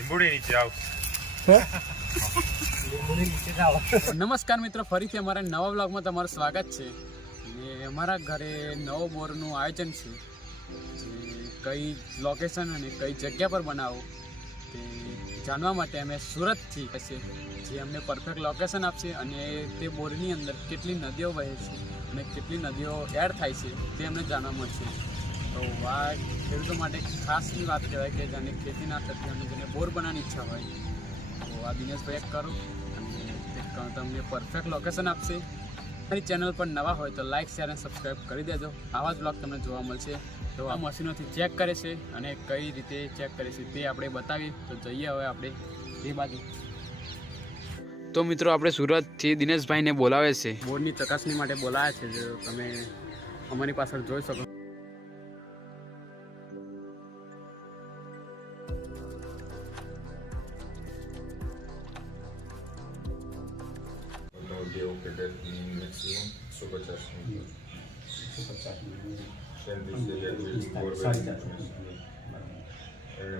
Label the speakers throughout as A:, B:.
A: લીંબુડી નીચે આવ.
B: નમસ્કાર મિત્રો ફરીથી અમારા નવા બ્લોગમાં તમારું સ્વાગત છે. ને અમારા ઘરે નવો બોરનું આયોજન છે. જે કઈ લોકેશન અને કઈ જગ્યા પર બનાવો તે જાણવા માટે અમે સુરતથી હશે જે અમને પરફેક્ટ લોકેશન આપશે અને તે બોરની અંદર કેટલી નદીઓ વહે છે અને કેટલી નદીઓ એડ થાય છે તે અમને જાણવા મળશે. તો આ ખેડૂતો માટે ખાસની વાત કહેવાય કે જેને ખેતી ના થતી અને જેને બોર બનાવવાની ઈચ્છા હોય તો આ દિનેશભાઈ એક કરો અને તમને પરફેક્ટ લોકેશન આપશે. મારી ચેનલ પર નવા હોય તો લાઇક શેર અને સબસ્ક્રાઈબ કરી દેજો. આવા જ બ્લોગ તમને જોવા મળશે. તો આ મશીનોથી ચેક કરે છે અને કઈ રીતે ચેક કરે છે તે આપણે બતાવીએ. તો જઈએ હવે આપણે એ બાજુ. તો મિત્રો આપણે સુરતથી દિનેશભાઈને બોલાવે છે. બોર્ડની ચકાસણી માટે બોલાવે છે. જો તમે અમારી પાછળ જોઈ શકો.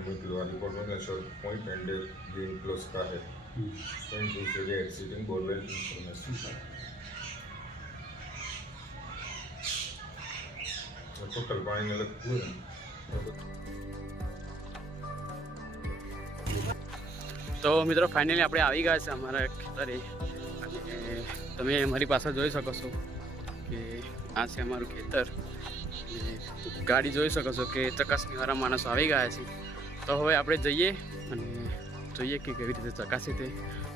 A: એણે મોકલ્યું આ રિપોર્ટમાં short point and green close का है एंड दूसरे एक्सीडिंग बोरवेल इंफॉर्मेशन टोटल पानी में लग हुए
B: તો મિત્રો ફાઇનલી આપણે આવી ગયા છે અમારા ખેતરે અને તમે અમારી પાસે જોઈ શકો છો કે આ છે અમારું ખેતર અને ગાડી જોઈ શકો છો કે ચકાસણીવાળા માણસો આવી ગયા છે તો હવે આપણે જઈએ અને જોઈએ કે કેવી રીતે ચકાસી તે.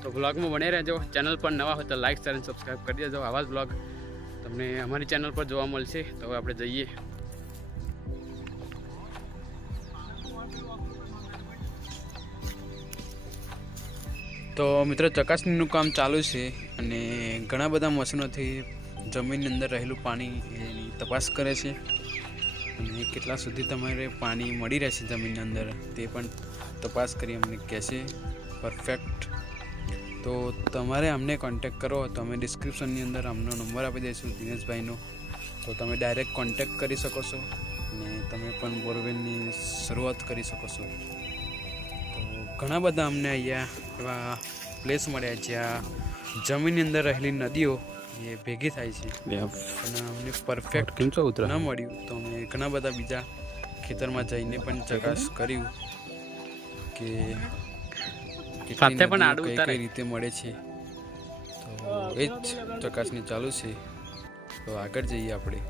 B: તો બ્લોગમાં બને રહેજો. ચેનલ પર નવા હોય તો લાઈક શેર અને સબસ્ક્રાઈબ કરી દેજો. આવા જ બ્લોગ તમને અમારી ચેનલ પર જોવા મળશે. તો હવે આપણે જઈએ. તો મિત્રો, ચકાસણીનું કામ ચાલુ છે અને ઘણા બધા મશીનોથી જમીનની અંદર રહેલું પાણી એની તપાસ કરે છે. અને કેટલા સુધી તમારે પાણી મળી રહેશે જમીનની અંદર તે પણ તપાસ કરી અમને કહેશે. પરફેક્ટ તો તમારે અમને કોન્ટેક કરો, તો અમે ડિસ્ક્રિપ્શનની અંદર અમનો નંબર આપી દઈશું દિનેશભાઈનો. તો તમે ડાયરેક્ટ કોન્ટેક કરી શકો છો અને તમે પણ બોરવેલની શરૂઆત કરી શકો છો. તો ઘણા બધા અમને અહીંયા એવા પ્લેસ મળ્યા જ્યાં જમીનની અંદર રહેલી નદીઓ એ ભેગી થાય છે. અને અમને પરફેક્ટ ન મળ્યું. તો અમે ઘણા બધા બીજા ખેતરમાં જઈને પણ ચકાસ કર્યું કે
C: સાથે પણ આડું
B: કઈ કઈ રીતે મળે છે. તો એ જ ચકાસણી ચાલુ છે. તો આગળ જઈએ આપણે.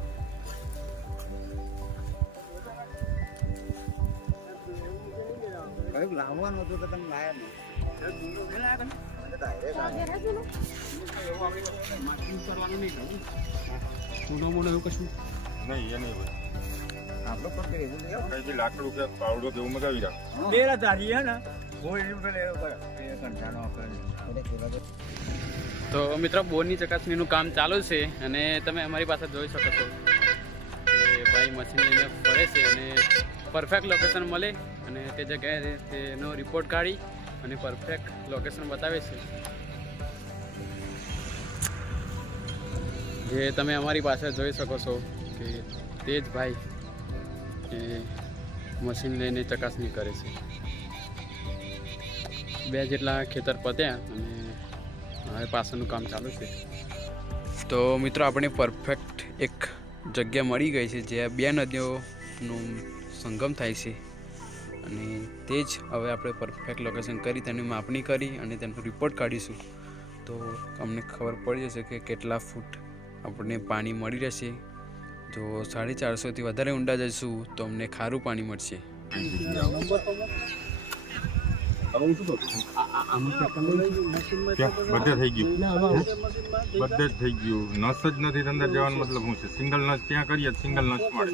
D: લાવવાનું હતું તો તમે લાયા
A: નહીં. એ નહીં હોય.
D: આપણો પણ કરી એવું કશું નહીં
A: કઈ બી લાકડું કે પાવડો કે એવું મગાવી રાખ.
D: બેરા તારી હે ને તો મિત્ર પડે એ કંટાળો આપણે
B: તો મિત્રો બોરની ચકાસણીનું કામ ચાલુ છે અને તમે અમારી પાસે જોઈ શકો છો કે ભાઈ મશીન લઈને ફરે છે અને પરફેક્ટ લોકેશન મળે અને તે જગ્યાએ તેનો રિપોર્ટ કાઢી અને પરફેક્ટ લોકેશન બતાવે છે. જે તમે અમારી પાસે જોઈ શકો છો કે તે જ ભાઈ એ મશીન લઈને ચકાસણી કરે છે. બે જેટલા ખેતર પત્યા અને હવે પાછળનું કામ ચાલુ છે. તો મિત્રો, આપણે પરફેક્ટ એક જગ્યા મળી ગઈ છે જ્યાં બે નદીઓનું સંગમ થાય છે. અને તે જ હવે આપણે પરફેક્ટ લોકેશન કરી, તેની માપણી કરી અને તેનો રિપોર્ટ કાઢીશું. તો અમને ખબર પડી જશે કે કેટલા ફૂટ આપણને પાણી મળી રહેશે. જો સાડી ચારસોથી વધારે ઊંડા જઈશું તો અમને ખારું પાણી મળશે.
A: બધે થઈ ગયું. બધે જ થઈ ગયું. નસ જ નથી અંદર જવાનો મતલબ હું છે? સિંગલ નસ ત્યાં કરીએ? સિંગલ નસ મળે.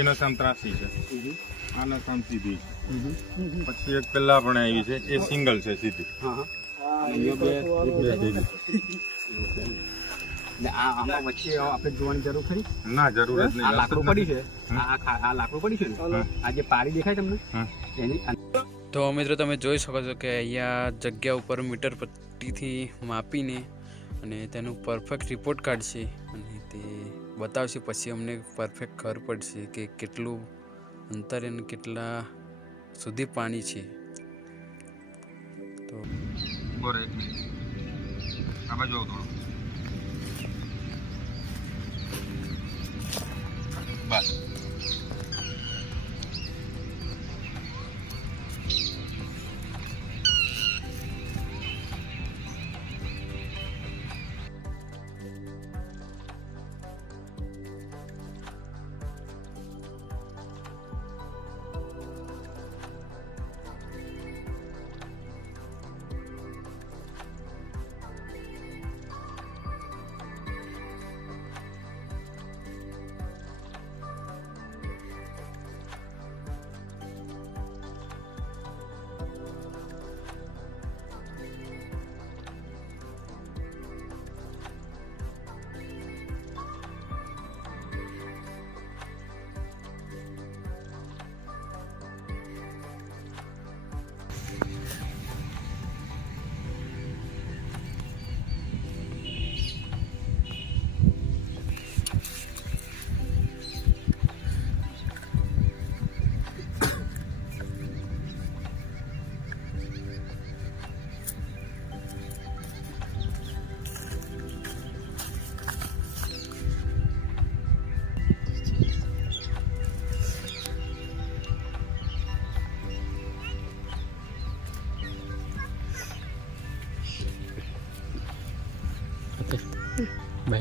A: એનો સામ ત્રાસી છે. આ નસ આમ સીધી છે. પછી એક પેલા પણ આવી છે. એ સિંગલ છે સીધી.
D: આમાં વચ્ચે આપણે જોવાની જરૂર ખરી?
A: ના જરૂર જ નહીં.
D: આ
A: નસ જ
D: લાકડું પડી છે? આ આ- આ લાકડું પડી છે ને? આ જે પારી દેખાય તમને? એની
B: તો મિત્રો તમે જોઈ શકો છો કે અહીંયા જગ્યા ઉપર મીટર પટ્ટીથી માપીને અને તેનું પરફેક્ટ રિપોર્ટ કાઢશે અને તે બતાવશે. પછી અમને પરફેક્ટ ખબર પડશે કે કેટલું અંતર એને કેટલા સુધી પાણી છે. તો
A: બોર એક મિનિટ. આ બાજુ આવો થોડું.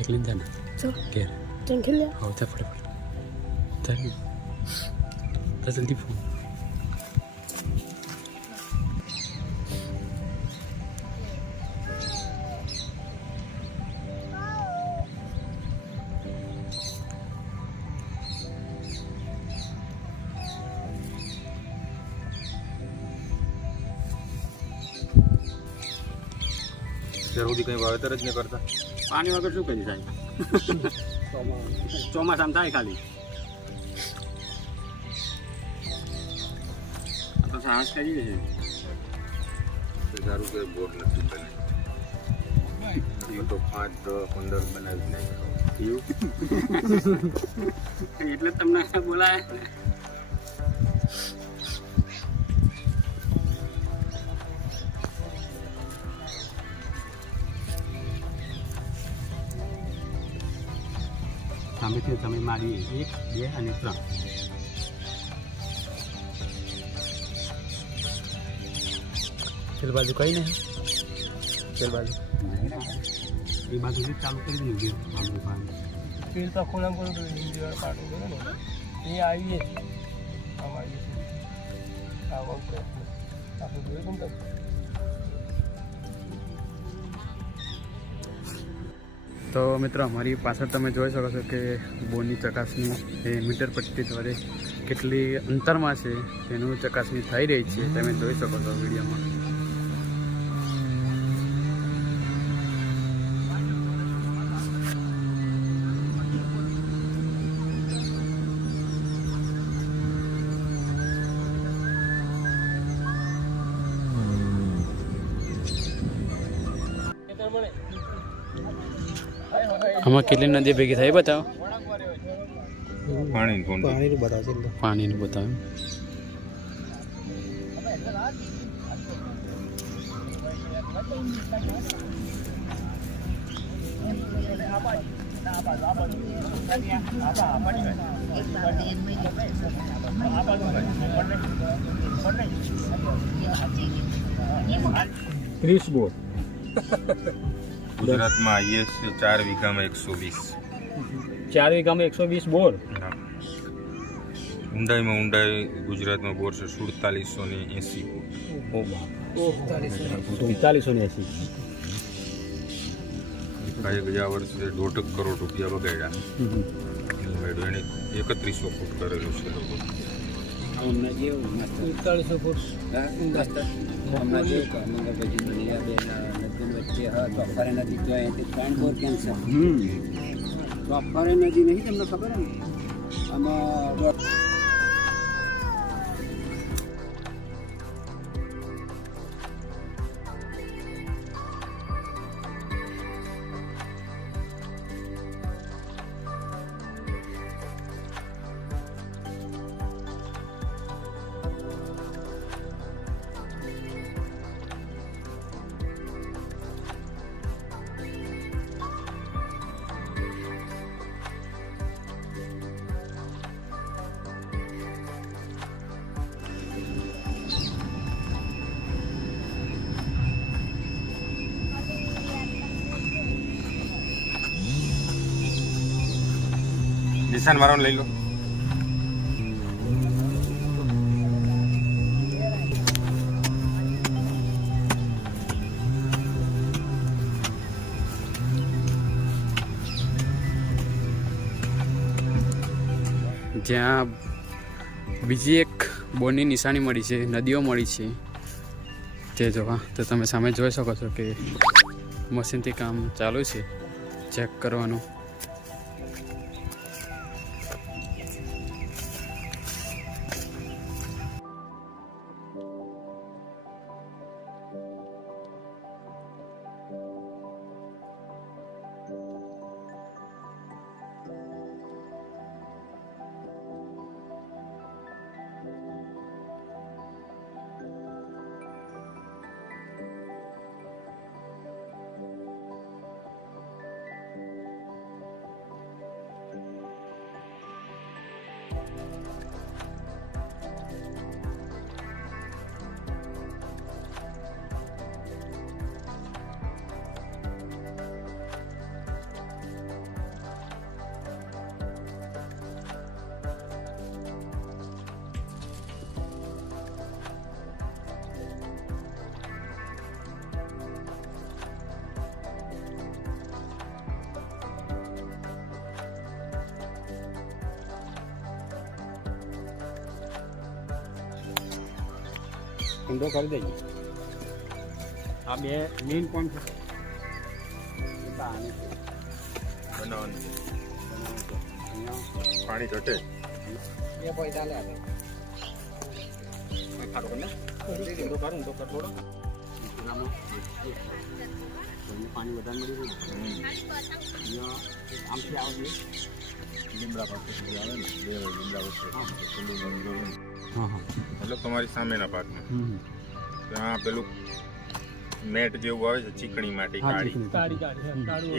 B: બાઇક લઈને જાને
E: ચો
B: ઘેર
E: ચલ ખેલે
B: આવતા ફટાફટ ચાલ તો
A: સુધી કંઈ વાવેતર જ નહીં કરતા.
F: પાણી વગર શું કરી સાહેબ ચોમાસામાં થાય ખાલી. તો સાહસ કરી છીએ
A: તો સારું કે બોર નથી બને. તો પાંચ દસ પંદર બનાવી નાખ્યો
F: એટલે જ તમને બોલાય સામેથી તમે મારી એક બે અને ત્રણ.
B: પેલ બાજુ કઈ નહીં. પેલ બાજુ.
F: એ બાજુથી ચાલુ કરી દીધું આમનું પાણી
G: પેલ તો ખોલામ કરું તો હિન્દી પાટું બોલો ને. એ આવીએ. આમ આવીએ. આવો આપણે જોયું કેમ
B: તો મિત્રો, અમારી પાછળ તમે જોઈ શકો છો કે બોની ચકાસણી એ મીટર પટ્ટી દ્વારા કેટલી અંતરમાં છે, તેનું ચકાસણી થઈ રહી છે. તમે જોઈ શકો છો વિડીયોમાં. આમાં કેટલી નદી ભેગી થઈ બતાવો.
A: પાણી બતાવે
B: પાણીનું બતાવો
F: ત્રીસ બોર.
A: ગુજરાતમાં આઈએ છે ચાર વીઘામાં એકસો વીસ.
F: ચાર વીઘામાં એકસો વીસ બોર?
A: ઊંડાઈમાં ઊંડાઈ ગુજરાતમાં બોર છે સુડતાલીસો ને એસી
F: સુડતાલીસો ને એસી.
A: ગયા વર્ષે દોઢ કરોડ રૂપિયા બગાડ્યા. એને એકત્રીસો ફૂટ કરેલું છે લોકો.
G: પિસ્તાળીસો ફૂટ.
D: નદી વચ્ચે હા ચોફારે નદી તો અહીંથી ત્રણ બોર કેન્સર ચોફારે નદી નહીં તમને ખબર ને આમાં
A: નિશાન મારવાનું લઈ લો
B: જ્યાં બીજી એક બોનની નિશાની મળી છે, નદીઓ મળી છે. તે જોવા તો તમે સામે જોઈ શકો છો કે મશીનથી કામ ચાલુ છે. ચેક કરવાનું.
F: ઊંધો કરી દઈએ આ બે મેઇન પોઈન્ટ છે.
A: બનાવવાનું. પાણી ઘટે
F: બે પૈસા લે ખાડો કરી લે ઊંધો કર ઊંધો કર થોડો. પાણી વધારે મળી એક આમથી આવે
A: લીમડા પાસે આવે ને બે લીમડા વચ્ચે. એટલે તમારી સામેના ભાગમાં ત્યાં પેલું મેટ જેવું આવે છે ચીકણી માટી કાળી.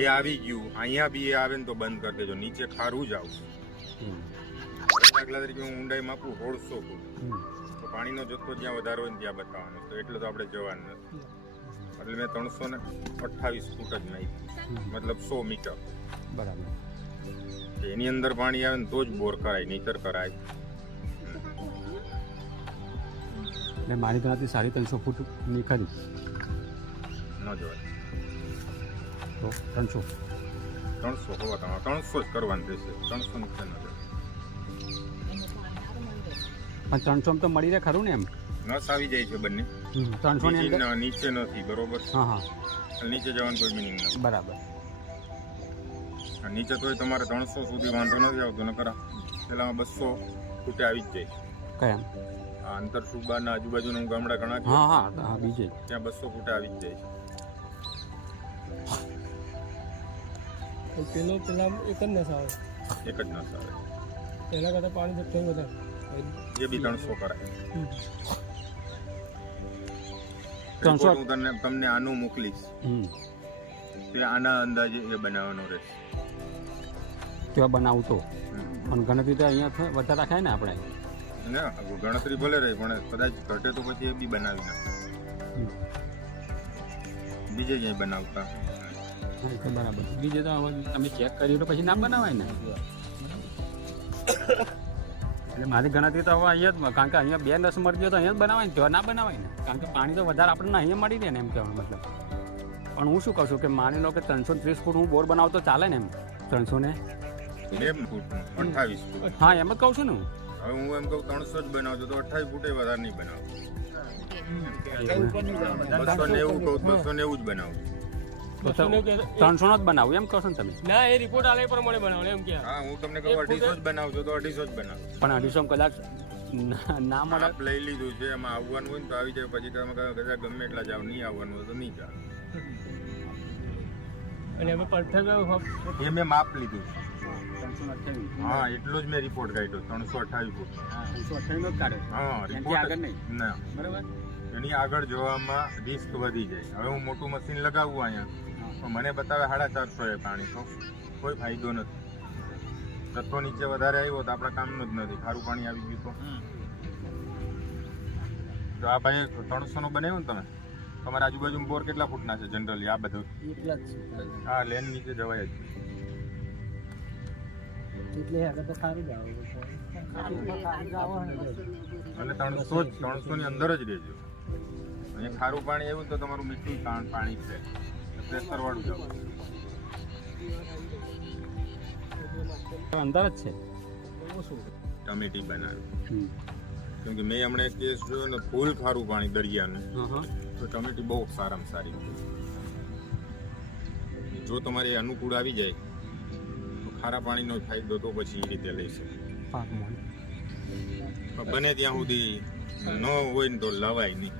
A: એ આવી ગયું. અહીંયા બી એ આવે ને તો બંધ કરી દેજો. નીચે ખારું જ આવશે. દાખલા તરીકે હું ઊંડાઈ માપું
F: હોળસો
A: તો પાણીનો જથ્થો જ્યાં વધારે હોય ને ત્યાં બતાવવાનો તો એટલો તો આપણે જવાનું નથી. એટલે મેં ત્રણસો ને અઠ્ઠાવીસ ફૂટ જ નાખી મતલબ સો મીટર.
F: બરાબર.
A: એની અંદર પાણી આવે ને તો જ બોર કરાય નહીતર કરાય.
F: એટલે મારી ગણાતી સાડી ત્રણસો ફૂટની ખરી.
A: ન જવાય.
F: તો ત્રણસો.
A: ત્રણસો હોવા તમારે ત્રણસો જ કરવાનું રહેશે. ત્રણસો નીચે ન
F: પણ ત્રણસો તો મળી રહે ખરું ને એમ?
A: નસ આવી જાય છે બંને.
F: ત્રણસો ની અંદર?
A: નીચે નથી બરોબર?
F: હા હા.
A: નીચે જવાનું કોઈ મિનિંગ નથી.
F: બરાબર.
A: નીચે તોય તમારે ત્રણસો સુધી વાંધો નથી આવતો નકર પેલામાં બસો ફૂટે આવી જ જાય.
F: કયા?
A: અંતર સુબાના આજુબાજુના ગામડા ઘણા છે.
F: હા હા હા બીજે.
A: ત્યાં બસો ફૂટે આવી જ જાય છે.
G: પેલો પેલા એક જ નસ આવે.
A: એક જ નસ આવે.
G: પહેલા કરતાં પાણી જથ્થો વધારે.
A: એ બી ત્રણસો કરાય.
F: ત્રણસો-
A: હું તમને તમને આનું મોકલીશ.
F: હમ.
A: તે આના અંદાજે એ બનાવવાનો રહેશે.
F: ત્યાં બનાવતો તો. પણ ગણતરી તો અહીંયા થ- વધારે રાખાય ને આપણે?
A: ના ગણતરી ભલે રહી પણ કદાચ ઘટે તો પછી એ બી બનાવી નાખે. બીજે ક્યાંય બનાવતા?
F: તો બરાબર. બીજે તો તમે ચેક કરી તો પછી ના બનાવાય ને. એટલે મારી ગણતરી તો હવે અહીંયા જ કારણ કે અહીંયા બે નસ મળી ગયો તો અહીંયા જ બનાવાય ને ના બનાવાય ને કારણ કે પાણી તો વધારે આપણને અહીંયા મળી રહે ને એમ કહેવાનું મતલબ. પણ હું શું કહું છું કે માની લો કે ત્રણસો ત્રીસ ફૂટ હું બોર બનાવતો ચાલે ને એમ. ત્રણસો ને હા એમ જ કહું છું ને હું.
A: હવે હું એમ કહું ત્રણસો જ બનાવજો તો અઠાવીસ ફૂટે વધારે નહીં બનાવું. બસો નેવું કહું બસો નેવું જ બનાવું.
F: ત્રણસો નો જ બનાવું એમ કહો છો ને તમે?
G: ના એ રિપોર્ટ આલે પણ પ્રમાણે બનાવો એમ કે.
A: હા હું તમને કહું અઢીસો જ બનાવજો તો અઢીસો જ બનાવો.
F: પણ અઢીસો કદાચ ના- ના મળે?
A: લઈ લીધું છે એમાં આવવાનું હોય ને તો આવી જાય પછી તમે કદાચ ગમે એટલા જાવ નહીં આવવાનું હોય તો નહીં જાવ
G: અને અમે પરફેક્ટ
A: એ મેં માપ લીધું છે. હા એટલો જ મેં રિપોર્ટ કાઢ્યો ત્રણસો અઠ્ઠાવીસ ફૂટ.
F: ત્રણસો અઠ્યાવીસ નો જ કાઢે
A: હા
F: એનાથી આગળ નહીં.
A: ના.
F: બરાબર?
A: એની આગળ જોવામાં રિસ્ક વધી જાય. હવે હું મોટું મશીન લગાવું અહીંયા. તો મને બતાવે સાડા ચારસો એ પાણી તો. કોઈ ફાયદો નથી. જથ્થો નીચે વધારે આવ્યો તો આપણા કામનું જ નથી. ખારું પાણી આવી ગયું તો. તો આ ભાઈ ત્રણસો નો બનાવ્યો ને તમે? તમારા આજુબાજુ બોર કેટલા ફૂટના છે જનરલી આ બધું. હા લેન નીચે જવાય જ.
F: એટલે હવે તો સારું જ આવે
A: અને ત્રણસો જ ત્રણસો ની અંદર જ રહેજો અને ખારું પાણી એવું તો તમારું મીઠું પાણી છે. પ્રેશર વાળું જાવ
B: અંદર જ છે.
A: ટમેટી બનાવી. કેમ કે મેં હમણાં એક કેસ જોયો ને ફૂલ ખારું પાણી દરિયાનું. તો ટમેટી બહુ સારામાં સારી. જો તમારે અનુકૂળ આવી જાય ખારા પાણીનો ફાયદો તો પછી એ રીતે લઈ શકે. પણ બને ત્યાં સુધી ન હોય ને તો લવાય નહીં.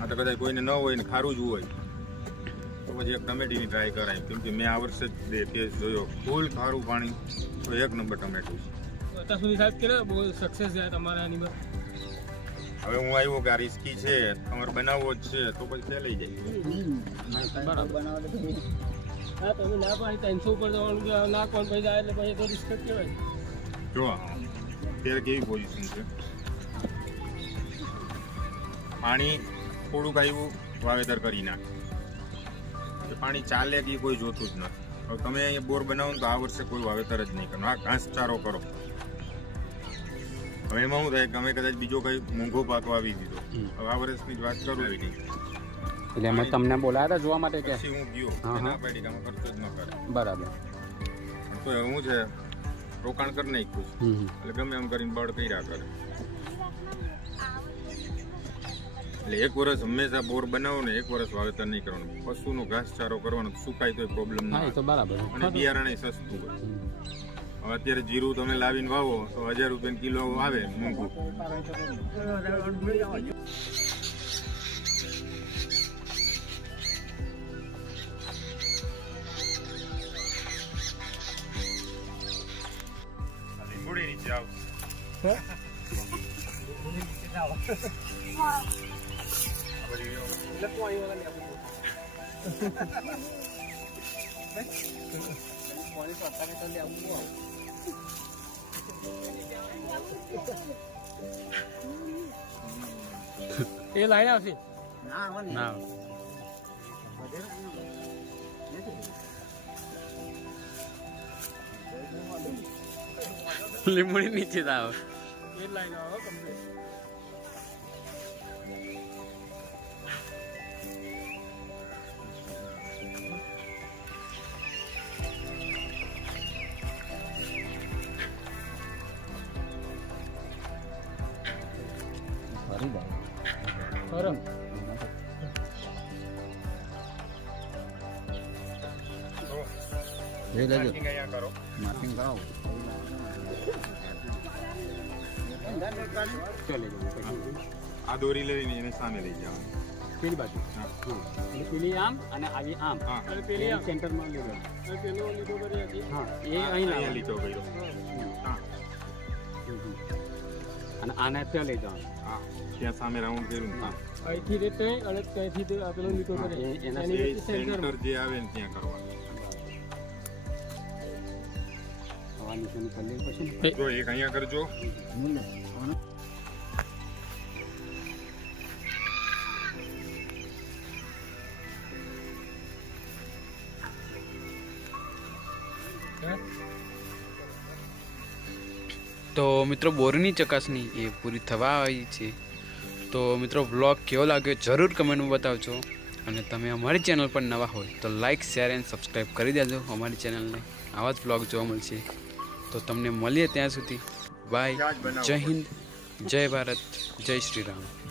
A: આ તો કદાચ કોઈને ન હોય ને ખારું જ હોય તો પછી એક ટમેટીની ટ્રાય કરાય. કેમ કે મેં આ વર્ષે જ બે કેસ જોયો. ફૂલ ખારું પાણી તો એક નંબર ટમેટું છે.
G: અત્યાર સુધી સાહેબ કેટલા બહુ સક્સેસ ગયા તમારા આની પર?
A: હવે હું આવ્યો કે આ રિસ્કી છે તમારે બનાવવો જ છે તો પછી લઈ જાય.
G: હા તમે ના પાડી ત્રણસો ઉપર જવાનું કે ના કોણ પૈસા આવે એટલે પછી તો રિસ્ક જ કહેવાય.
A: જો અત્યારે કેવી પોઝિશન છે? પાણી થોડુંક આવ્યું વાવેતર કરી નાખે. પાણી ચાલે કે કોઈ જોતું જ નથી. હવે તમે અહીંયા બોર બનાવો ને તો આ વર્ષે કોઈ વાવેતર જ નહીં કરો. આ ઘાસચારો કરો. હવે એમાં શું થાય? કે અમે કદાચ બીજો કંઈ મોંઘો પાક વાવી દીધો. હવે આ વર્ષની જ વાત કરું એવી નહીં
B: એટલે અમે તમને બોલાયા હતા જોવા માટે કે
A: પછી હું ગયો.
B: હા, હા.
A: પાડી કે આમાં ખર્ચો જ ન કરે.
B: બરાબર.
A: તો એવું છે રોકાણ કરી નાખ્યું એટલે ગમે એમ કરીને બળ કર્યા કરે. એટલે એક વર્ષ હંમેશા બોર બનાવો ને એક વર્ષ વાવેતર નહીં કરવાનું. પશુનો ઘાસચારો કરવાનો સુકાય તો પ્રોબ્લેમ ના
B: હા. તો બરાબર.
A: અને બિયારણ સસ્તું હોય. હવે અત્યારે જીરું તમે લાવીને વાવો તો હજાર રૂપિયા કિલો આવે મોંઘું.
G: એ લાઈને આવશે
B: ના લીંબુડી નીચે જ આવે
G: એ જ લાઈને આવો કમ્પ્લીટ
A: માર્કિંગ કરાવો. આ દોરી લઈને એને સામે લઈ જવાનું.
B: પેલી બાજુ.
A: હા.
B: પેલી આમ અને આવી આમ.
G: અને પેલી આમ.
B: સેન્ટરમાં લીધો.
G: અને પેલો લીધો કરી હતી.
B: હા. એ અહીં લાવ્યો
A: લીધો કર્યો હા.
B: અને આને ત્યાં લઈ જવાનું.
A: હા. ત્યાં સામે રાઉન્ડ કર્યું હા.
G: અહીંથી તે અને ત્યાંથી પેલો લીધો કરે
B: એના
A: એ. સેન્ટર જે આવે ને ત્યાં કરવાનું
B: હવા કરી લેવું પડશે
A: જો એક અહીંયા કરજો
B: તો મિત્રો બોરની ચકાસણી એ પૂરી થવા આવી છે. તો મિત્રો બ્લોગ કેવો લાગ્યો જરૂર કમેન્ટમાં બતાવજો. અને તમે અમારી ચેનલ પર નવા હોય તો લાઇક શેર એન્ડ સબસ્ક્રાઈબ કરી દેજો અમારી ચેનલને આવા જ બ્લોગ જોવા મળશે. તો તમને મળીએ ત્યાં સુધી. બાય જય હિન્દ. જય ભારત. જય શ્રી રામ.